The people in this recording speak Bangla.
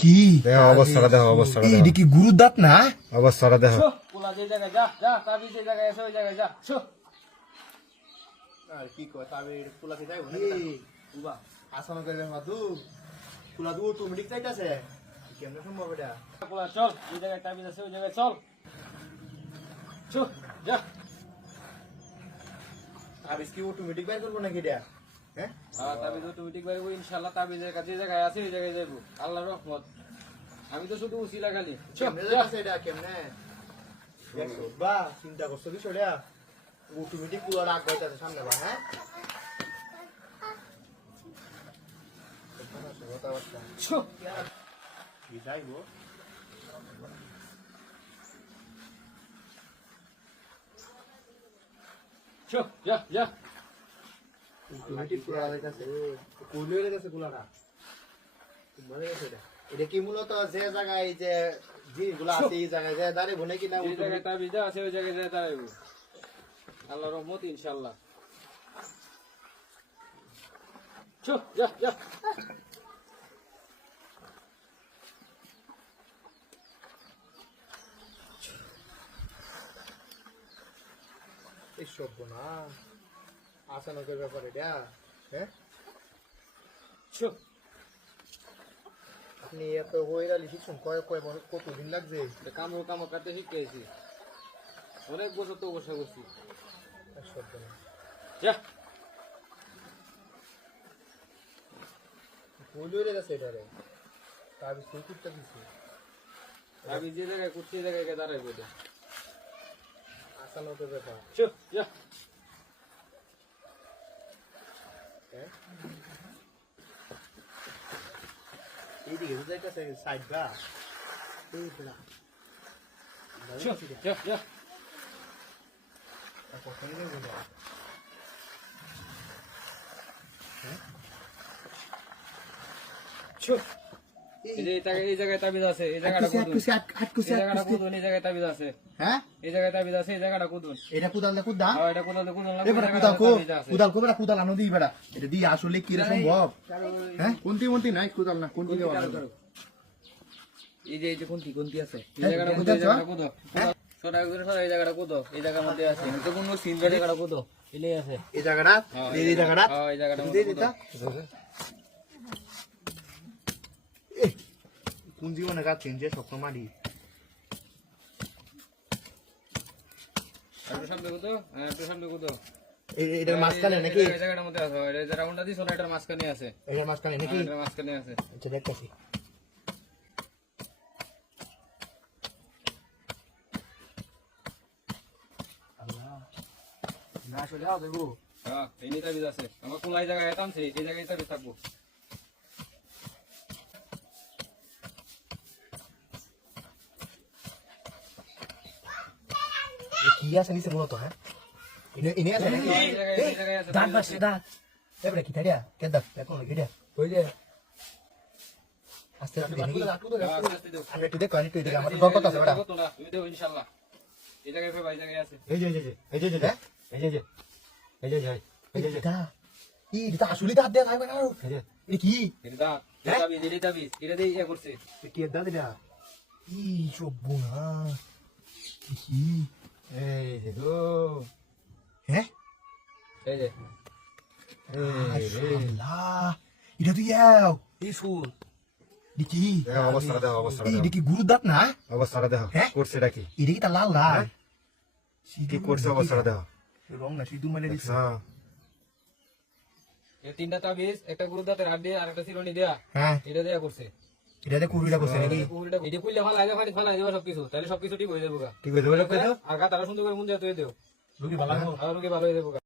কি? দেখো অবস্থাটা দেখো অবস্থাটা এটা দেখো কি গুরুর দাঁত না? অবস্থাটা দেখো পোলা যে জায়গায় যা যা তাবিজ যে জায়গায় আছে ওই জায়গায় যা শো। আর কি কয় তবে কুলাতে যাইব না? উবা। আসানো করে মাদু কুলা দু অটোমেটিক চাইতাছে? কেমনে সম্ভব এটা? পোলা চল ওই জায়গায় তাবিজ আছে ওই জায়গায় চল। শো যা। আর কি অটোমেটিক বাইর করব নাকি এটা? হ্যাঁ? হ্যাঁ তাবিজ অটোমেটিক বাইরে ইনশাআল্লাহ তাবিজের কাছে যে জায়গায় আছে ওই জায়গায় যাইবো। আল্লাহর রহমত। আমি তো শুধু উসিলা খালি। এটা কেমনে? বা চিন্তা করছ বিষয়টা অটোমেটিক কুলা রাগ হইতাছে সামনে বা হ্যাঁ? কি যাইবো? শো যা। যা অটোমেটিক কুলা যাইতাছে কইলে যাইতাছে কুলাটা মানে এটা। এটা কি মূলত যে জায়গায় এই যে জিনিসগুলো আছে এই জায়গায় যে দাঁড়িয়ে বনে কিনা যে জায়গায় তাবিজ আছে ওই জায়গায় যায় দাঁড়াইবো। আল্লাহর রহমত ইনশাআল্লাহ। শো যা যা। এই সব না আসানকের ব্যাপার এটা হ্যাঁ? শো আপনি এত হইরা লিখেছেন কয় কয় বছর কতদিন লাগছে? কামড় কামড় কাটতে শিখেছি অনেক বছর তো বসে না যা। কইলে হইরা গেছে এটা রে। তার বিস্কুট কুটতে দিছি। আমি যে জায়গায় করছি এই জায়গায় গিয়ে দাঁড়াইবো এটা। আসানকের ব্যাপার। শো যা হ্যাঁ এইদিকে তো যাইতেছে সাইড বা এই বেড়া শো যা যা কখন যাব না শো এই জায়গায় এই তাবিজ আছে এই জায়গাটা কুদুন। এই জায়গাটা কুদুন এই জায়গায় তাবিজ আছে। হ্যাঁ? এই জায়গায় তাবিজ আছে এই জায়গাটা কুদুন। এটা কুদাল না কুদা? আর এটা কুদাল কুদুন লাগবে এবারে কুদাল কো কুদাল কো বেটা কুদাল আনো দিই বেটা এটা দিয়ে আসলে কি রে সম্ভব? হ্যাঁ? কোনটি মন্তি নাই কুদাল না কোনটি কোনটি কারও। এই যে এই যে কোনটি কোনটি আছে? এই হ্যাঁ, জায়গাটা কোনটি কুদো এই জায়গাটা কুদো সদা করে সদা এই জায়গাটা কুদো এই জায়গার মধ্যে আছে। তো কোনো সিন জায়গাটা কুদো এলে আছে। এই জায়গাটা? হ্যাঁ, এই জায়গাটা? হ্যাঁ, এই জায়গাটা দিয়ে দিতা কুদো। কোন জীবনে গাচ্ছেন যে স্বপ্ন মারি আর একটু সামনে কুদো হ্যাঁ একটু সামনে কুদো এই- এটার মাঝখানে নাকি? এই জায়গাটার মধ্যে আছে। এই যে রাউন্ডটা দিছো না এটার মাঝখানে আছে। এটার মাঝখানে নাকি? হ্যাঁ, এটার মাঝখানে আছে। আচ্ছা দেখতেছি। না হ্যাঁ এই নিয়ে তাবিজ আছে। আমার কোন জায়গায় যেতাম সেই এই জায়গায় তাবিজ থাকব। কি আছে নিচে মূলত হ্যাঁ ইনে ইনে আছে দাঁত বাসছে দাঁত এবারে কি থাড়িয়া কে দাঁত এখন কি রে ওই যে আস্তে আস্তে দেখি হ্যাঁ। আমি একটু দেখো একটু দেখি আমার দর আছে বেটা তুমি দেও ইনশাআল্লাহ। এই জায়গায় এই জায়গায় আছে। এই যে এই যে এই যে এই যে এই যে এই যে দা ই এটা আসলে দাঁত দেয়া যাবে না এই যে এটা কি এটা দাঁত, এটা দিয়ে ইয়ে করছে। কি দাঁত এটা ই সব বুনা কি এটা তো ইয়াও এই ফুল। দেখি অবস্থাটা দেখো অবস্থাটা দেখো কি গুরুর দাঁত না? অবস্থাটা দেখো হ্যাঁ? করছে এটা এটা কি তা লাল লাল কি করছে অবস্থাটা দেখো রং না সিধু মেলে দিচ্ছে হ্যাঁ এই তিনটা তাবিজ, একটা দাঁতের আর একটা দেয়া, হ্যাঁ। এটা দেয়া করছে। এটাতে কুড়িটা করছে নাকি? কুকুরটা- এটা খুললে ফালাই দেও, ফালাই- ফালাই দেও সবকিছু, তাহলে সবকিছু ঠিক হয়ে যাব। ঠিক গাতারা সুন্দর করে মুন দেয়া তুই দেও। রুগী ভালো আর রোগী ভালো হয়ে যাব।